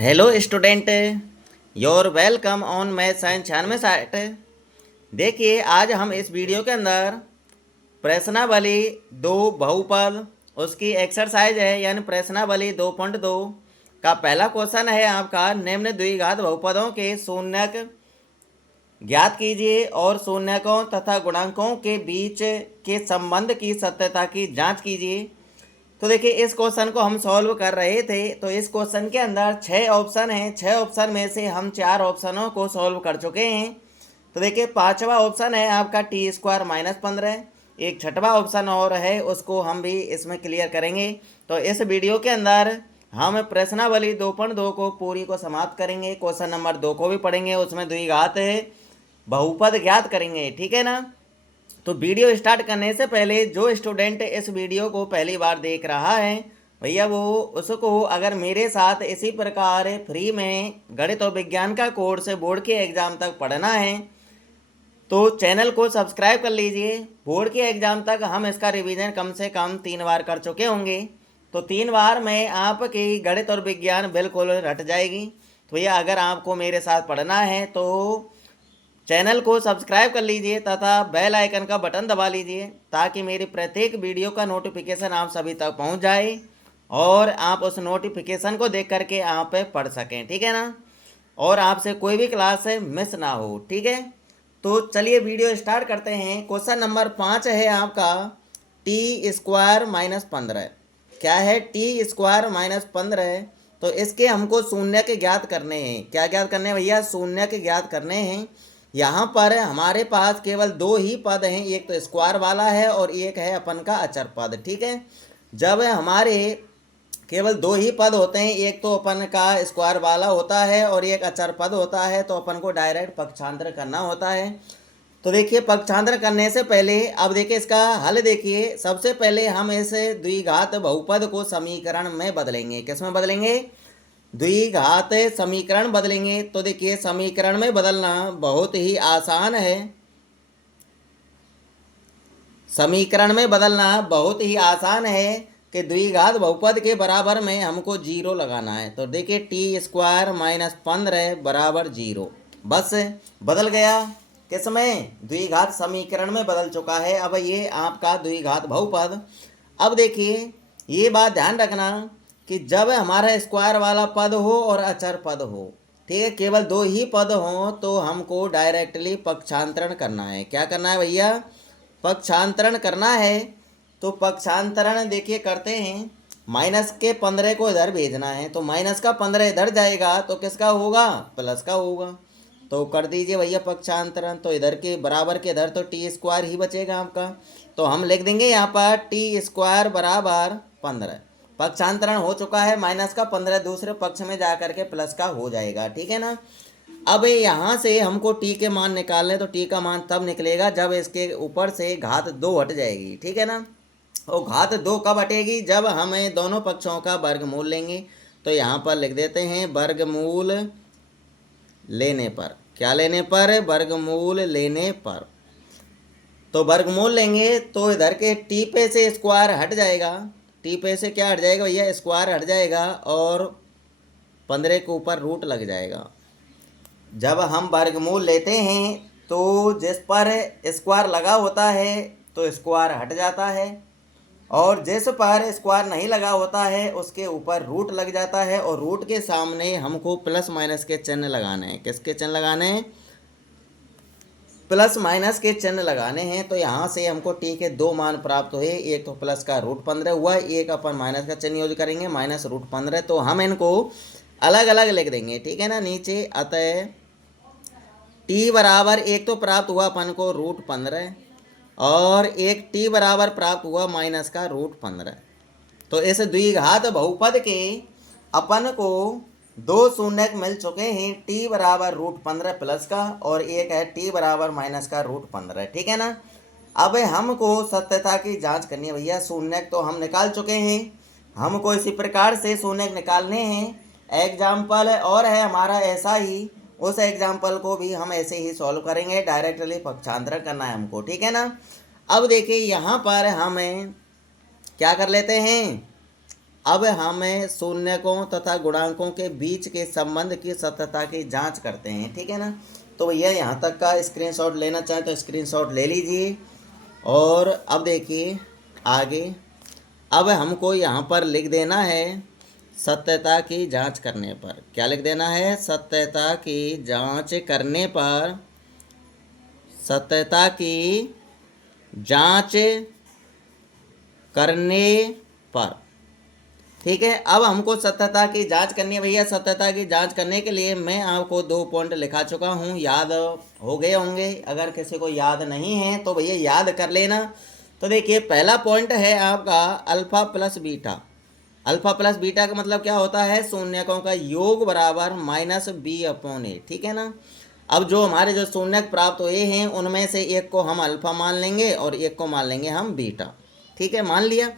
Hello student, your welcome on math science 96 60। देखिए, आज हम इस वीडियो के अंदर प्रश्नावली दो बहुपद उसकी एक्सरसाइज है, यानी प्रश्नावली 2.2 का पहला क्वेश्चन है आपका, निम्न द्विघात बहुपदों के शून्यक ज्ञात कीजिए और शून्यकों तथा गुणांकों के बीच के संबंध की सत्यता की जांच कीजिए। तो देखिए, इस क्वेश्चन को हम सॉल्व कर रहे थे। तो इस क्वेश्चन के अंदर 6 ऑप्शन हैं। 6 ऑप्शन में से हम 4 ऑप्शनों को सॉल्व कर चुके हैं। तो देखिए, पांचवा ऑप्शन है आपका t² - 15। एक छठवा ऑप्शन और है, उसको हम भी इसमें क्लियर करेंगे। तो इस वीडियो के अंदर हम प्रश्नावली 2.2 को पूरी को समाप्त करेंगे। क्वेश्चन नंबर 2 को भी पढ़ेंगे, उसमें द्विघात बहुपद ज्ञात करेंगे, ठीक है ना। तो वीडियो स्टार्ट करने से पहले जो स्टूडेंट इस वीडियो को पहली बार देख रहा है भैया, वो उसको अगर मेरे साथ इसी प्रकार फ्री में गणित और विज्ञान का कोर्स बोर्ड के एग्ज़ाम तक पढ़ना है तो चैनल को सब्सक्राइब कर लीजिए। बोर्ड के एग्ज़ाम तक हम इसका रिवीजन कम से कम 3 बार कर चुके होंगे। तो 3 बार में आपकी गणित और विज्ञान बिल्कुल रट जाएगी। तो भैया, अगर आपको मेरे साथ पढ़ना है तो चैनल को सब्सक्राइब कर लीजिए तथा बेल आइकन का बटन दबा लीजिए, ताकि मेरी प्रत्येक वीडियो का नोटिफिकेशन आप सभी तक पहुंच जाए और आप उस नोटिफिकेशन को देख करके आप पढ़ सकें, ठीक है ना। और आपसे कोई भी क्लास मिस ना हो, ठीक है। तो चलिए वीडियो स्टार्ट करते हैं। क्वेश्चन नंबर 5 है आपका t² - 15। क्या है? t² - 15। तो इसके हमको शून्य के ज्ञात करने हैं। क्या ज्ञात करने हैं भैया? शून्य के ज्ञात करने हैं। यहाँ पर हमारे पास केवल 2 ही पद हैं, एक तो स्क्वायर वाला है और एक है अपन का अचर पद, ठीक है। जब हमारे केवल 2 ही पद होते हैं, एक तो अपन का स्क्वायर वाला होता है और एक अचर पद होता है, तो अपन को डायरेक्ट पक्षांतर करना होता है। तो देखिए, पक्षांतर करने से पहले अब देखिए इसका हल। देखिए, सबसे पहले हम इस द्विघात बहुपद को समीकरण में बदलेंगे। किस में बदलेंगे? द्विघात समीकरण बदलेंगे। तो देखिए, समीकरण में बदलना बहुत ही आसान है। समीकरण में बदलना बहुत ही आसान है कि द्विघात बहुपद के बराबर में हमको 0 लगाना है। तो देखिए, t² - 15 बराबर 0। बस बदल गया। किसमें? द्विघात समीकरण में बदल चुका है। अब ये आपका द्विघात बहुपद। अब देखिए, ये बात ध्यान रखना कि जब हमारा स्क्वायर वाला पद हो और अचर पद हो, ठीक है, केवल 2 ही पद हों, तो हमको डायरेक्टली पक्षांतरण करना है। क्या करना है भैया? पक्षांतरण करना है। तो पक्षांतरण देखिए करते हैं। -15 को इधर भेजना है, तो -15 इधर जाएगा तो किसका होगा? प्लस का होगा। तो कर दीजिए भैया पक्षांतरण। तो इधर के बराबर के इधर तो t² ही बचेगा आपका। तो हम लिख देंगे यहाँ पर t² बराबर 15। पक्षांतरण हो चुका है। -15 दूसरे पक्ष में जा करके प्लस का हो जाएगा, ठीक है ना। अब यहाँ से हमको t के मान निकालने, तो t का मान तब निकलेगा जब इसके ऊपर से घात 2 हट जाएगी, ठीक है ना। और घात 2 कब हटेगी? जब हमें दोनों पक्षों का वर्गमूल लेंगे। तो यहाँ पर लिख देते हैं वर्गमूल लेने पर। क्या लेने पर? वर्गमूल लेने पर। तो वर्गमूल लेंगे तो इधर के t पे से स्क्वायर हट जाएगा। t पे से क्या हट जाएगा भैया? स्क्वायर हट जाएगा और 15 के ऊपर रूट लग जाएगा। जब हम वर्गमूल लेते हैं तो जिस पर स्क्वायर लगा होता है तो स्क्वायर हट जाता है, और जिस पर स्क्वायर नहीं लगा होता है उसके ऊपर रूट लग जाता है। और रूट के सामने हमको प्लस माइनस के चिन्ह लगाने हैं। किसके चिन्ह लगाने हैं? प्लस माइनस के चिन्ह लगाने हैं। तो यहाँ से हमको t के 2 मान प्राप्त हुए। एक तो प्लस का √15 हुआ, एक अपन माइनस का चिन्ह यूज करेंगे, -√15। तो हम इनको अलग अलग लिख देंगे, ठीक है ना, नीचे। अतः t बराबर एक तो प्राप्त हुआ अपन को √15 और एक t बराबर प्राप्त हुआ माइनस का √15। तो इस द्विघात बहुपद के अपन को 2 शून्यक मिल चुके हैं, t बराबर √15 प्लस का और एक है t बराबर माइनस का √15, ठीक है ना। अब हमको सत्यता की जांच करनी है भैया। शून्यक तो हम निकाल चुके हैं, हमको इसी प्रकार से शून्यक निकालने हैं। एग्जाम्पल और है हमारा ऐसा ही, उस एग्जाम्पल को भी हम ऐसे ही सॉल्व करेंगे। डायरेक्टली पक्षांतरण करना है हमको, ठीक है ना। अब देखिए, यहाँ पर हमें क्या कर लेते हैं, अब हमें शून्यकों तथा गुणांकों के बीच के संबंध की सत्यता की जांच करते हैं, ठीक है ना। तो भैया यहाँ तक का स्क्रीनशॉट लेना चाहें तो स्क्रीनशॉट ले लीजिए। और अब देखिए आगे, अब हमको यहाँ पर लिख देना है सत्यता की जांच करने पर। क्या लिख देना है? सत्यता की जांच करने पर, सत्यता की जांच करने पर, ठीक है। अब हमको सत्यता की जांच करनी है भैया। सत्यता की जांच करने के लिए मैं आपको 2 पॉइंट लिखा चुका हूँ, याद हो गए होंगे। अगर किसी को याद नहीं है तो भैया याद कर लेना। तो देखिए पहला पॉइंट है आपका alpha plus beta. Alpha plus beta का मतलब क्या होता है? शून्यकों का योग बराबर माइनस बी अपॉन ए, ठीक है ना। अब जो हमारे जो शून्यक प्राप्त हुए हैं उनमें से एक को हम अल्फा मान लेंगे और एक को मान लेंगे हम बीटा, ठीक है, मान लिया।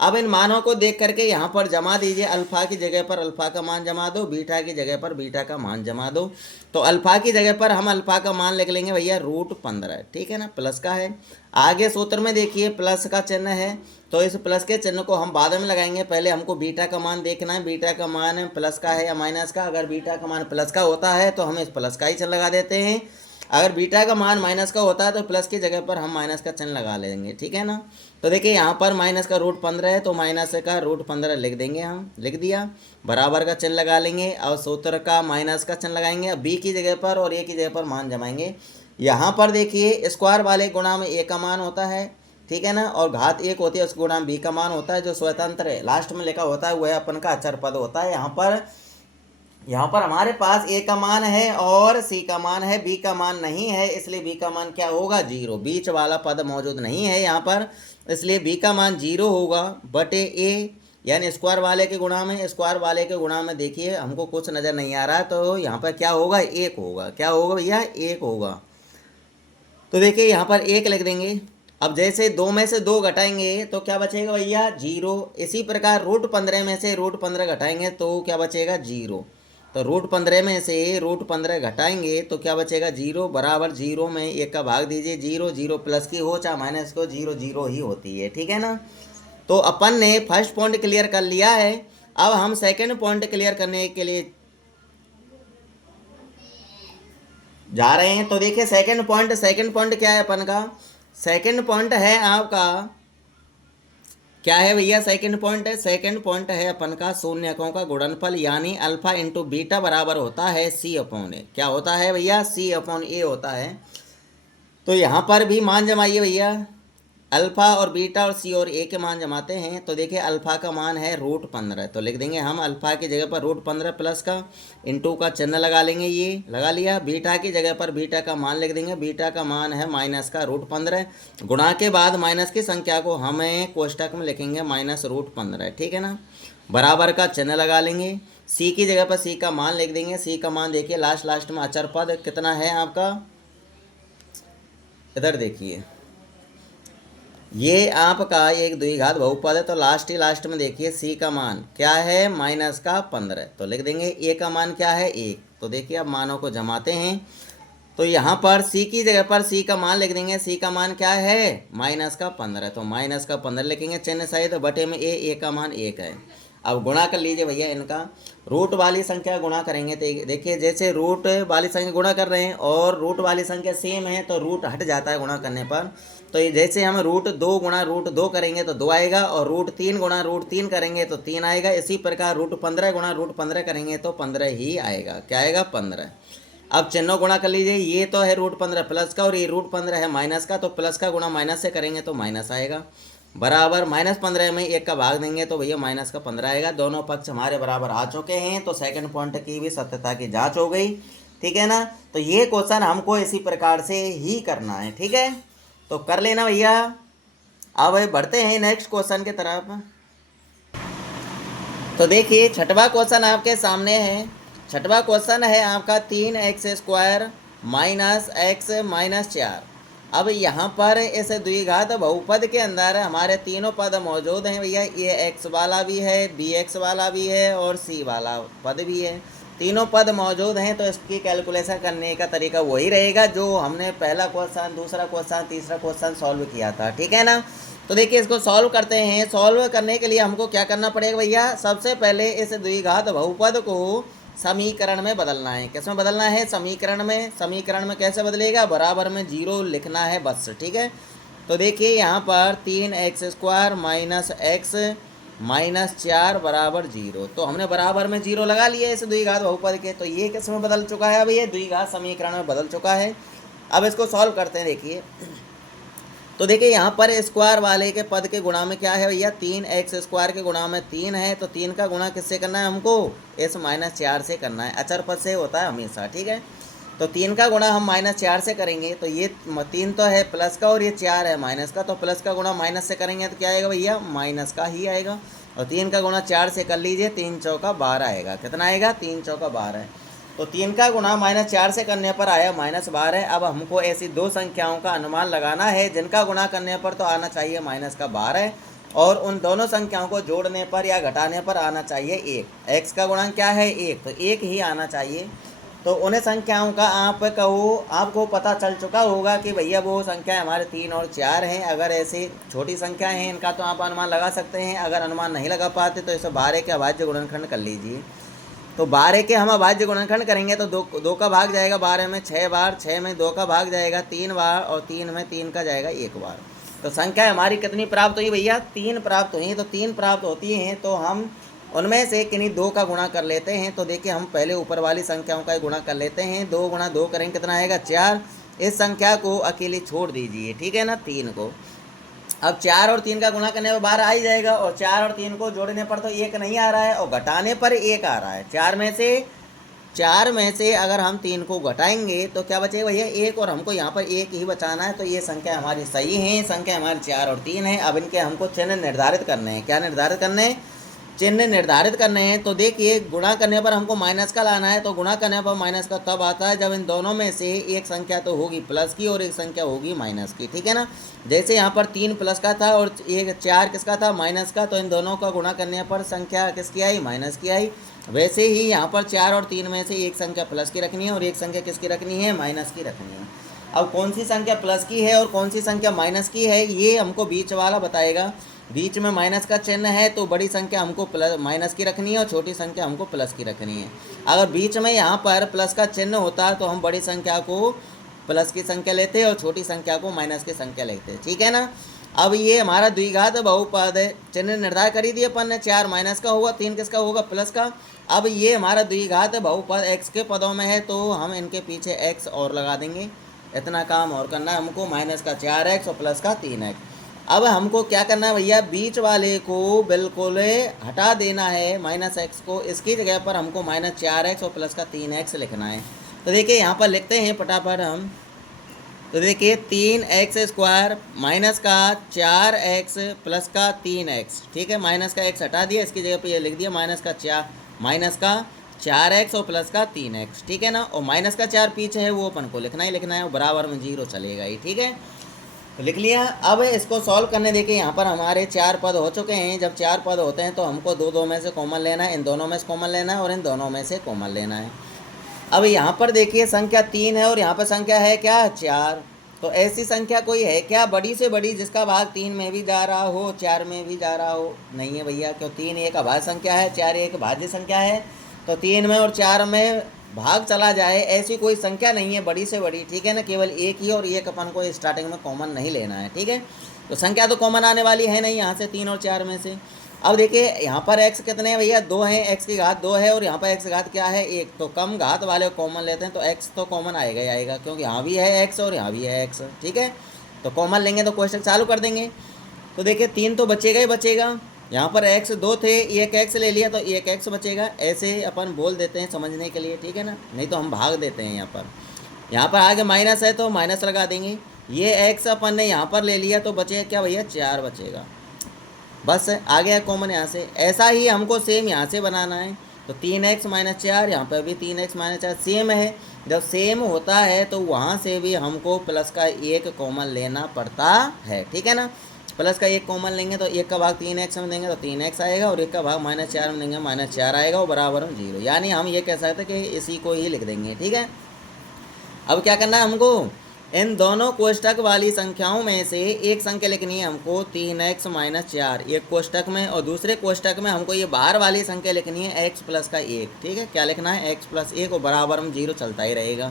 अब इन मानों को देख करके यहाँ पर जमा दीजिए। अल्फा की जगह पर अल्फा का मान जमा दो, बीटा की जगह पर बीटा का मान जमा दो। तो अल्फा की जगह पर हम अल्फा का मान लिख लेंगे भैया √15, ठीक है ना, प्लस का है। आगे सूत्र में देखिए प्लस का चिन्ह है, तो इस प्लस के चिन्ह को हम बाद में लगाएंगे। पहले हमको बीटा का मान देखना है, बीटा का मान प्लस का है या माइनस का। अगर बीटा का मान प्लस का होता है तो हम इस प्लस का ही चिन्ह लगा देते हैं। अगर बीटा का मान माइनस का होता है तो प्लस की जगह पर हम माइनस का चिन्ह लगा लेंगे, ठीक है ना। तो देखिए यहाँ पर माइनस का √15 है तो माइनस का √15 लिख देंगे, हम लिख दिया। बराबर का चिन्ह लगा लेंगे और सूत्र का माइनस का चिन्ह लगाएंगे। अब बी की जगह पर और ए की जगह पर मान जमाएंगे। यहाँ पर देखिए स्क्वायर वाले गुणा में ए का मान होता है, ठीक है ना, और घात 1 होती है उस गुणा में बी का मान होता है। जो स्वतंत्र है लास्ट में लिखा होता है वह अपन का अचर पद होता है। यहाँ पर हमारे पास ए का मान है और सी का मान है, बी का मान नहीं है, इसलिए बी का मान क्या होगा? 0। बीच वाला पद मौजूद नहीं है यहाँ पर, इसलिए बी का मान 0 होगा बटे ए, यानी स्क्वायर वाले के गुणा में। स्क्वायर वाले के गुणा में देखिए हमको कुछ नज़र नहीं आ रहा, तो यहाँ पर क्या होगा? 1 होगा। क्या होगा भैया? 1 होगा। तो देखिए यहाँ पर 1 लिख देंगे। अब जैसे 2 में से 2 घटाएंगे तो क्या बचेगा भैया? 0। इसी प्रकार √15 में से √15 घटाएंगे तो क्या बचेगा? 0। तो √15 में से √15 घटाएंगे तो क्या बचेगा? 0 बराबर 0 में 1 का भाग दीजिए। 0 0 प्लस की हो चाहे माइनस को, 0 0 ही होती है, ठीक है ना। तो अपन ने फर्स्ट पॉइंट क्लियर कर लिया है। अब हम सेकंड पॉइंट क्लियर करने के लिए जा रहे हैं। तो देखिए सेकंड पॉइंट क्या है अपन का? सेकंड पॉइंट है आपका, क्या है भैया? सेकंड पॉइंट है अपन का शून्यकों का गुणनफल, यानी अल्फा इंटू बीटा बराबर होता है सी अपॉन ए। क्या होता है भैया? सी अपॉन ए होता है। तो यहाँ पर भी मान जमाइए भैया। अल्फ़ा और बीटा और सी और ए के मान जमाते हैं। तो देखिए अल्फ़ा का मान है √15, तो लिख देंगे हम अल्फ़ा की जगह पर √15 प्लस का इंटू का चिन्ह लगा लेंगे, ये लगा लिया। बीटा की जगह पर बीटा का मान लिख देंगे। बीटा का मान है माइनस का √15। गुणा के बाद माइनस की संख्या को हमें कोष्टक में लिखेंगे माइनस √15, ठीक है ना। बराबर का चिन्ह लगा लेंगे। सी की जगह पर सी का मान लिख देंगे। सी का मान देखिए लास्ट में अचर पद कितना है आपका, इधर देखिए ये आपका एक द्विघात बहुपद है। तो लास्ट में देखिए सी का मान क्या है? माइनस का 15। तो लिख देंगे ए का मान क्या है? 1। तो देखिए अब मानों को जमाते हैं। तो यहाँ पर सी की जगह पर सी का मान लिख देंगे। सी का मान क्या है? माइनस का 15। तो माइनस का 15 लिखेंगे चिन्ह सहित, बटे में ए का मान 1 है। अब गुणा कर लीजिए भैया इनका। रूट वाली संख्या गुणा करेंगे तो देखिए जैसे रूट वाली संख्या गुणा कर रहे हैं और रूट वाली संख्या सेम है तो रूट हट जाता है गुणा करने पर। तो ये जैसे हम √2 गुणा √2 करेंगे तो 2 आएगा, और √3 गुणा √3 करेंगे तो 3 आएगा। इसी प्रकार √15 गुणा √15 करेंगे तो 15 ही आएगा। क्या आएगा? 15। अब चिन्हों गुणा कर लीजिए। ये तो है √15 प्लस का और ये √15 है माइनस का, तो प्लस का गुणा माइनस से करेंगे तो माइनस आएगा। बराबर -15 में 1 का भाग देंगे तो भैया माइनस का 15 आएगा। दोनों पक्ष हमारे बराबर आ चुके हैं। तो सेकंड पॉइंट की भी सत्यता की जांच हो गई, ठीक है ना। तो ये क्वेश्चन हमको इसी प्रकार से ही करना है, ठीक है, तो कर लेना भैया। अब बढ़ते हैं नेक्स्ट क्वेश्चन की तरफ। तो देखिए छठवां क्वेश्चन आपके सामने है। छठवां क्वेश्चन है आपका 3x² माइनस x माइनस 4। अब यहाँ पर इस द्विघात बहुपद के अंदर हमारे तीनों पद मौजूद हैं भैया। ये x वाला भी है, bx वाला भी है और c वाला पद भी है। तीनों पद मौजूद हैं। तो इसकी कैलकुलेशन करने का तरीका वही रहेगा जो हमने पहला क्वेश्चन, दूसरा क्वेश्चन, तीसरा क्वेश्चन सॉल्व किया था, ठीक है ना। तो देखिए इसको सॉल्व करते हैं। सॉल्व करने के लिए हमको क्या करना पड़ेगा भैया, सबसे पहले इस द्विघात बहुपद को समीकरण में बदलना है। किस में बदलना है, समीकरण में। समीकरण में कैसे बदलेगा, बराबर में 0 लिखना है बस, ठीक है। तो देखिए यहाँ पर 3x² माइनस एक्स माइनस 4 बराबर 0। तो हमने बराबर में 0 लगा लिया इस द्विघात बहुपद के। तो ये किस में बदल चुका है, अब ये द्विघात समीकरण में बदल चुका है। अब इसको सॉल्व करते हैं। देखिए तो देखिए यहाँ पर स्क्वायर वाले के पद के गुणा में क्या है भैया, 3x² के गुणा में 3 है। तो 3 का गुणा किससे करना है हमको, इस -4 से करना है। अचर पद से होता है हमेशा, ठीक है। तो 3 का गुणा हम -4 से करेंगे। तो ये 3 तो है प्लस का और ये 4 है माइनस का। तो प्लस का गुणा माइनस से करेंगे तो क्या आएगा भैया, माइनस का ही आएगा। और 3 का गुणा 4 से कर लीजिए, 3 चौका 12 आएगा। कितना आएगा, 3 चौका 12। तो 3 का गुणा -4 से करने पर आया -12। अब हमको ऐसी दो संख्याओं का अनुमान लगाना है जिनका गुणा करने पर तो आना चाहिए -12 और उन दोनों संख्याओं को जोड़ने पर या घटाने पर आना चाहिए 1। x का गुणांक क्या है, 1, तो 1 ही आना चाहिए। तो उन्हें संख्याओं का आपको पता चल चुका होगा कि भैया वो संख्या हमारे 3 और 4 हैं। अगर ऐसी छोटी संख्या हैं इनका तो आप अनुमान लगा सकते हैं। अगर अनुमान नहीं लगा पाते तो इसे 12 के अभाज्य गुणनखंड कर लीजिए। तो 12 के हम अभाज्य गुणनखंड करेंगे तो 2 का भाग जाएगा 12 में 6 बार, 6 में 2 का भाग जाएगा 3 बार और 3 में 3 का जाएगा 1 बार। तो संख्या हमारी कितनी प्राप्त हुई भैया, 3 प्राप्त हुई। तो 3 प्राप्त होती हैं तो हम उनमें से किन्हीं 2 का गुणा कर लेते हैं। तो देखिए हम पहले ऊपर वाली संख्याओं का गुणा कर लेते हैं। 2 गुणा 2 करेंगे कितना आएगा, 4। इस संख्या को अकेले छोड़ दीजिए, ठीक है ना, 3 को। अब 4 और 3 का गुणा करने पर 12 आ ही जाएगा और 4 और 3 को जोड़ने पर तो 1 नहीं आ रहा है और घटाने पर 1 आ रहा है। 4 में से अगर हम 3 को घटाएंगे तो क्या बचेगा भैया, 1, और हमको यहाँ पर 1 ही बचाना है। तो ये संख्या हमारी सही है, संख्या हमारी 4 और 3 है। अब इनके हमको चिन्ह निर्धारित करने हैं। क्या निर्धारित करने हैं, चिन्ह निर्धारित करने हैं। तो देखिए गुणा करने पर हमको माइनस का लाना है। तो गुणा करने पर माइनस का तब आता है जब इन दोनों में से एक संख्या तो होगी प्लस की और एक संख्या होगी माइनस की, ठीक है ना। जैसे यहाँ पर 3 प्लस का था और 4 किसका था, माइनस का। तो इन दोनों का गुणा करने पर संख्या किसकी आई, माइनस की आई। वैसे ही यहाँ पर 4 और 3 में से एक संख्या प्लस की रखनी है और एक संख्या किसकी रखनी है, माइनस की रखनी है। अब कौन सी संख्या प्लस की है और कौन सी संख्या माइनस की है ये हमको बीच वाला बताएगा। बीच में माइनस का चिन्ह है तो बड़ी संख्या हमको प्लस माइनस की रखनी है और छोटी संख्या हमको प्लस की रखनी है। अगर बीच में यहाँ पर प्लस का चिन्ह होता तो हम बड़ी संख्या को प्लस की संख्या लेते और छोटी संख्या को माइनस की संख्या लेते, ठीक है ना। अब ये हमारा द्विघात बहुपद है, चिन्ह निर्धारित कर ही दिए अपन ने। 4 माइनस का होगा, 3 किसका होगा, प्लस का। अब ये हमारा द्विघात बहुपद x के पदों में है तो हम इनके पीछे x और लगा देंगे। इतना काम और करना है हमको, माइनस का 4x और प्लस का 3x। अब हमको क्या करना है भैया, बीच वाले को बिल्कुल हटा देना है -x को। इसकी जगह पर हमको -4x और प्लस का 3x लिखना है। तो देखिए यहाँ पर लिखते हैं फटाफट हम। तो देखिए 3x² माइनस का 4x प्लस का 3x, ठीक है। माइनस का x हटा दिया, इसकी जगह पे ये लिख दिया माइनस का 4x और प्लस का 3x, ठीक है ना। और माइनस का 4 पीछे है वो अपन को लिखना ही लिखना है और बराबर में 0 चलेगा ही, ठीक है। तो लिख लिया। अब इसको सॉल्व करने देखिए यहाँ पर हमारे 4 पद हो चुके हैं। जब 4 पद होते हैं तो हमको दो में से कॉमन लेना है, इन दोनों में से कॉमन लेना है और इन दोनों में से कॉमन लेना है। अब यहाँ पर देखिए संख्या 3 है और यहाँ पर संख्या है क्या, 4। तो ऐसी संख्या कोई है क्या बड़ी से बड़ी जिसका भाग 3 में भी जा रहा हो 4 में भी जा रहा हो, नहीं है भैया। क्यों, 3 एक अभाज्य संख्या है, 4 एक भाज्य संख्या है। तो 3 में और 4 में भाग चला जाए ऐसी कोई संख्या नहीं है बड़ी से बड़ी, ठीक है ना। केवल एक ही और एक अपन को स्टार्टिंग में कॉमन नहीं लेना है, ठीक है। तो संख्या तो कॉमन आने वाली है नहीं यहाँ से 3 और 4 में से। अब देखिए यहाँ पर x कितने हैं भैया, 2 हैं, x की घात 2 है और यहाँ पर x की घात क्या है, 1। तो कम घात वाले कॉमन लेते हैं तो x तो कॉमन आएगा ही आएगा, क्योंकि यहाँ भी है x और यहाँ भी है x, ठीक है। तो कॉमन लेंगे तो क्वेश्चन चालू कर देंगे। तो देखिए 3 तो बचेगा ही बचेगा। यहाँ पर x 2 थे, एक x ले लिया तो एक x बचेगा। ऐसे अपन बोल देते हैं समझने के लिए, ठीक है ना, नहीं तो हम भाग देते हैं। यहाँ पर आगे माइनस है तो माइनस लगा देंगे। ये x अपन ने यहाँ पर ले लिया तो बचेगा क्या भैया, 4 बचेगा। बस आ गया कॉमन यहाँ से। ऐसा ही हमको सेम यहाँ से बनाना है। तो 3x - 4, यहाँ पर भी 3x - 4 सेम है। जब सेम होता है तो वहाँ से भी हमको प्लस का 1 कॉमन लेना पड़ता है, ठीक है ना। प्लस का 1 कॉमन लेंगे तो 1 का भाग 3x में देंगे तो 3x आएगा और 1 का भाग -4 में देंगे -4 आएगा और बराबर में 0। यानी हम ये कह सकते हैं कि इसी को ही लिख देंगे, ठीक है। अब क्या करना है हमको, इन दोनों कोष्टक वाली संख्याओं में से एक संख्या लिखनी है हमको 3x माइनस 4 एक कोष्टक में, और दूसरे कोष्टक में हमको ये बाहर वाली संख्या लिखनी है x प्लस का 1। ठीक है, क्या लिखना है x प्लस 1 और बराबर में 0 चलता ही रहेगा।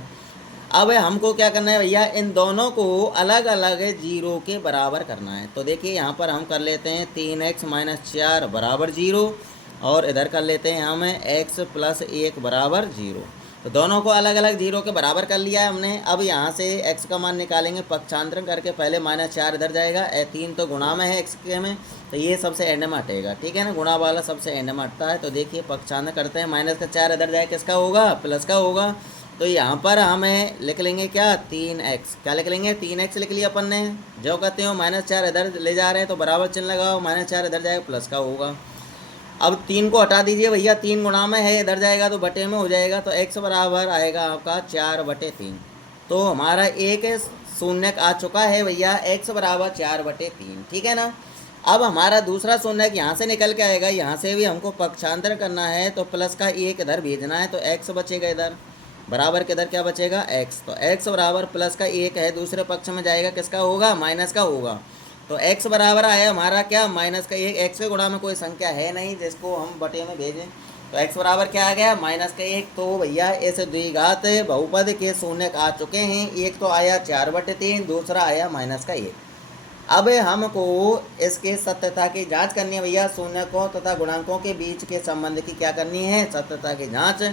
अब हमको क्या करना है भैया, इन दोनों को अलग अलग 0 के बराबर करना है। तो देखिए यहाँ पर हम कर लेते हैं 3x माइनस 4 बराबर 0, और इधर कर लेते हैं हम x प्लस 1 बराबर 0। तो दोनों को अलग अलग 0 के बराबर कर लिया है हमने। अब यहाँ से x का मान निकालेंगे पक्षांतरण करके, पहले -4 इधर जाएगा, 3 तो गुणा में है x के में, तो ये सबसे एंड में हटेगा। ठीक है ना, गुणा वाला सबसे एंड में हटता है। तो देखिए पक्षांतरण करते हैं, -4 इधर जाए किसका होगा, प्लस का होगा। तो यहाँ पर हमें लिख लेंगे क्या, 3x। क्या लिख लेंगे, 3x लिख लिया अपन ने। जो कहते हो -4 इधर ले जा रहे हैं तो बराबर चिन्ह लगाओ, -4 इधर जाएगा प्लस का होगा। अब 3 को हटा दीजिए भैया, 3 गुणा में है, इधर जाएगा तो बटे में हो जाएगा। तो x बराबर आएगा आपका 4/3। तो हमारा एक शून्य आ चुका है भैया, x बराबर 4/3। ठीक है ना। अब हमारा दूसरा शून्य यहाँ से निकल के आएगा, यहाँ से भी हमको पक्षांतर करना है, तो प्लस का 1 इधर भेजना है, तो x बचेगा इधर, बराबर के इधर क्या बचेगा, x। तो x बराबर प्लस का 1 है, दूसरे पक्ष में जाएगा किसका होगा, माइनस का होगा। तो x बराबर आया हमारा क्या, -1। x के गुणा में कोई संख्या है नहीं जिसको हम बटे में भेजें, तो x बराबर क्या आ गया, -1। तो भैया इस द्विघात बहुपद के शून्य आ चुके हैं। एक तो आया 4/3, दूसरा आया -1। अब हमको इसके सत्यता की जांच करनी है भैया, शून्यकों तथा गुणांकों के बीच के संबंध की क्या करनी है, सत्यता की जांच।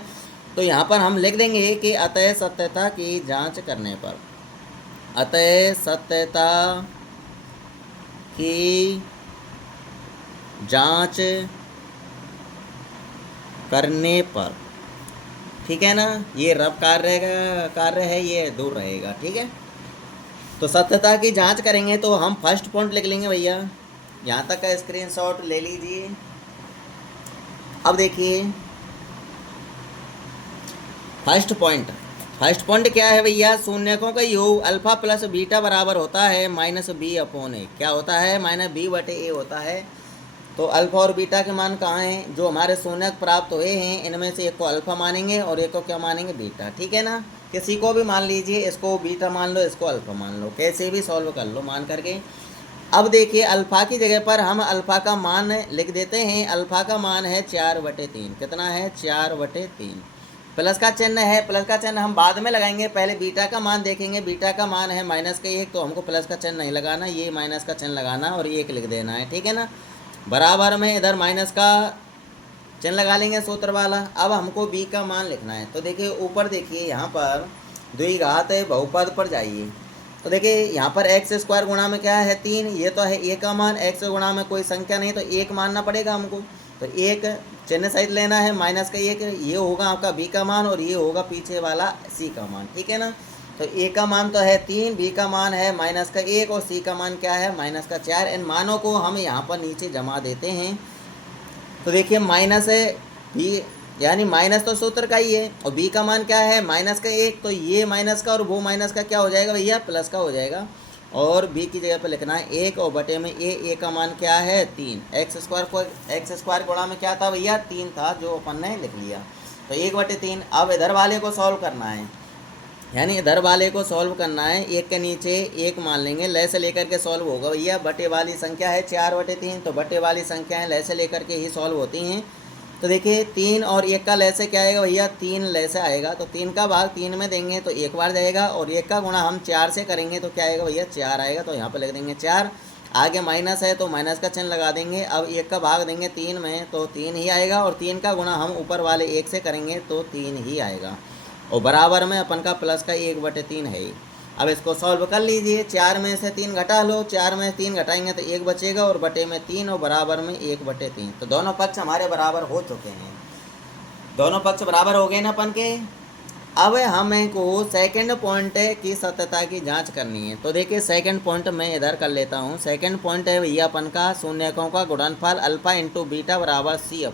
तो यहाँ पर हम लिख देंगे कि अतः सत्यता की जांच करने पर, अतः सत्यता की जांच करने पर, ठीक है ना, ये रब कार्य है, ये दूर रहेगा। ठीक है, तो सत्यता की जांच करेंगे तो हम फर्स्ट पॉइंट लिख लेंगे भैया, यहाँ तक का स्क्रीनशॉट ले लीजिए। अब देखिए फर्स्ट पॉइंट क्या है भैया, शून्यकों का योग अल्फा प्लस बीटा बराबर होता है -b/a। क्या होता है, -b/a होता है। तो अल्फा और बीटा के मान कहाँ हैं, जो हमारे शून्यक प्राप्त हुए हैं इनमें से एक को अल्फा मानेंगे और एक को क्या मानेंगे, बीटा। ठीक है ना, किसी को भी मान लीजिए, इसको बीटा मान लो, इसको अल्फा मान लो, कैसे भी सॉल्व कर लो मान करके। अब देखिए अल्फा की जगह पर हम अल्फा का मान लिख देते हैं। अल्फा का मान है 4/3। कितना है, 4/3। प्लस का चिन्ह है, प्लस का चिन्ह हम बाद में लगाएंगे, पहले बीटा का मान देखेंगे। बीटा का मान है -1, तो हमको प्लस का चिन्ह नहीं लगाना, ये माइनस का चिन्ह लगाना और 1 लिख देना है। ठीक है ना, बराबर में इधर माइनस का चिन्ह लगा लेंगे सूत्र वाला। अब हमको b का मान लिखना है। तो देखिए ऊपर देखिए, यहाँ पर द्विघात बहुपद पर जाइए, तो देखिए यहाँ पर x² गुणा में क्या है, 3। ये तो है a का मान, x गुणा में कोई संख्या नहीं तो 1 मानना पड़ेगा हमको। तो 1 चिन्ह सहित लेना है, -1। ये होगा आपका b का मान और ये होगा पीछे वाला c का मान। ठीक है ना, तो a का मान तो है 3, b का मान है -1 और c का मान क्या है, -4। इन मानों को हम यहाँ पर नीचे जमा देते हैं। तो देखिए b यानी माइनस तो सूत्र का ही है, और b का मान क्या है, -1। तो ये माइनस का और वो माइनस का क्या हो जाएगा भैया, प्लस का हो जाएगा। और b की जगह पर लिखना है 1 और बटे में a का मान क्या है, 3। x² गुणा में क्या था भैया, 3 था, जो अपन ने लिख लिया। तो 1/3। अब इधर वाले को सॉल्व करना है, यानी इधर वाले को सॉल्व करना है। 1 के नीचे 1 मान लेंगे, लय से लेकर के सॉल्व होगा भैया। बटे वाली संख्या है 4/3, तो बटे वाली संख्याएं लय से लेकर के ही सॉल्व होती हैं। तो देखिए 3 और 1 का लय से क्या आएगा भैया, 3 लय से आएगा। तो 3 का भाग 3 में देंगे तो 1 बार जाएगा, और 1 का गुणा हम 4 से करेंगे तो क्या आएगा भैया, 4 आएगा। तो यहाँ पर लिख देंगे 4। आगे माइनस है तो माइनस का चिन्ह लगा देंगे। अब 1 का भाग देंगे 3 में तो 3 ही आएगा, और 3 का गुणा हम ऊपर वाले 1 से करेंगे तो 3 ही आएगा, और बराबर में अपन का प्लस का 1/3 है। अब इसको सॉल्व कर लीजिए, 4 में से 3 घटा लो, 4 में 3 घटाएंगे तो 1 बचेगा, और बटे में 3 और बराबर में 1/3। तो दोनों पक्ष हमारे बराबर हो चुके हैं, दोनों पक्ष बराबर हो गए ना अपन के। अब हमें को सेकंड पॉइंट की सत्यता की जांच करनी है। तो देखिए सेकंड पॉइंट मैं इधर कर लेता हूँ। सेकंड पॉइंट है भैया अपन का, शून्यकों का गुणनफल अल्फा इंटू बीटा बराबर c/a।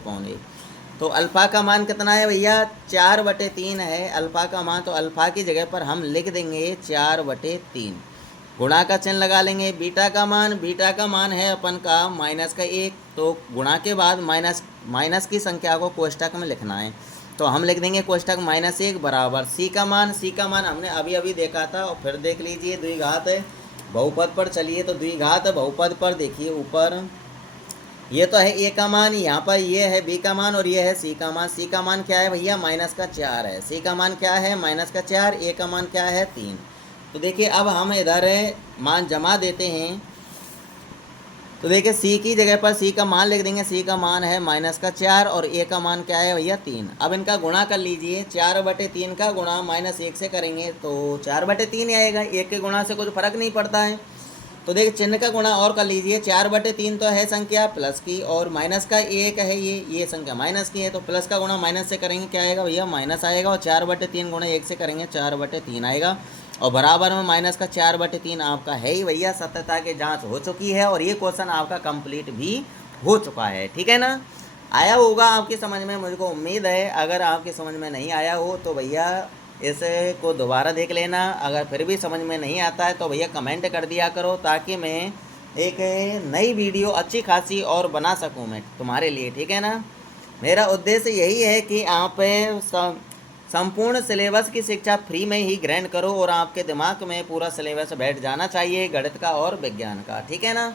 तो अल्फ़ा का मान कितना है भैया, 4/3 है अल्फ़ा का मान। तो अल्फ़ा की जगह पर हम लिख देंगे 4/3, गुणा का चिन्ह लगा लेंगे। बीटा का मान है अपन का -1, तो गुणा के बाद माइनस की संख्या को कोष्टक में लिखना है। तो हम लिख देंगे कोष्टक -1 बराबर सी का मान हमने अभी अभी देखा था और फिर देख लीजिए द्विघात बहुपद पर चलिए। तो द्विघात बहुपद पर देखिए ऊपर ये तो है ए का मान, यहाँ पर ये है बी का मान और ये है सी का मान। सी का मान क्या है भैया -4 है, सी का मान क्या है -4, ए का मान क्या है 3। तो देखिए अब हम इधर मान जमा देते हैं। तो देखिए सी की जगह पर सी का मान लिख देंगे, सी का मान है -4 और ए का मान क्या है भैया 3। अब इनका गुणा कर लीजिए, 4/3 का गुणा -1 से करेंगे तो 4/3 आएगा। 1 के गुणा से कुछ फर्क नहीं पड़ता है। तो देखिए चिन्ह का गुणा और कर लीजिए, 4/3 तो है संख्या प्लस की और माइनस का 1 है, ये संख्या माइनस की है। तो प्लस का गुणा माइनस से करेंगे क्या आएगा भैया माइनस आएगा और 4/3 गुणा 1 से करेंगे 4/3 आएगा और बराबर में माइनस का 4/3 आपका है ही भैया। सत्यता की जांच हो चुकी है और ये क्वेश्चन आपका कंप्लीट भी हो चुका है। ठीक है ना, आया होगा आपकी समझ में, मुझको उम्मीद है। अगर आपकी समझ में नहीं आया हो तो भैया इसे को दोबारा देख लेना। अगर फिर भी समझ में नहीं आता है तो भैया कमेंट कर दिया करो, ताकि मैं एक नई वीडियो अच्छी खासी और बना सकूं मैं तुम्हारे लिए। ठीक है ना, मेरा उद्देश्य यही है कि आप संपूर्ण सिलेबस की शिक्षा फ्री में ही ग्रहण करो और आपके दिमाग में पूरा सिलेबस बैठ जाना चाहिए गणित का और विज्ञान का। ठीक है ना,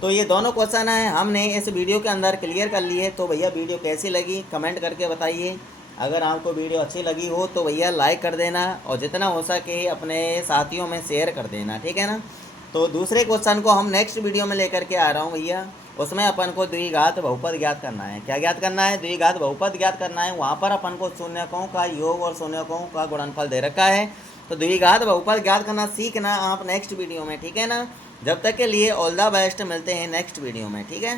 तो ये दोनों क्वेश्चन हैं हमने इस वीडियो के अंदर क्लियर कर लिए। तो भैया वीडियो कैसी लगी कमेंट करके बताइए। अगर आपको वीडियो अच्छी लगी हो तो भैया लाइक कर देना और जितना हो सके अपने साथियों में शेयर कर देना। ठीक है ना, तो दूसरे क्वेश्चन को हम नेक्स्ट वीडियो में लेकर के आ रहा हूँ भैया। उसमें अपन को द्विघात बहुपद ज्ञात करना है। क्या ज्ञात करना है? द्विघात बहुपद ज्ञात करना है। वहाँ पर अपन को शून्यकों का योग और शून्यकों का गुणनफल दे रखा है। तो द्विघात बहुपद ज्ञात करना सीखना आप नेक्स्ट वीडियो में। ठीक है ना, जब तक के लिए ऑल द बेस्ट, मिलते हैं नेक्स्ट वीडियो में। ठीक है।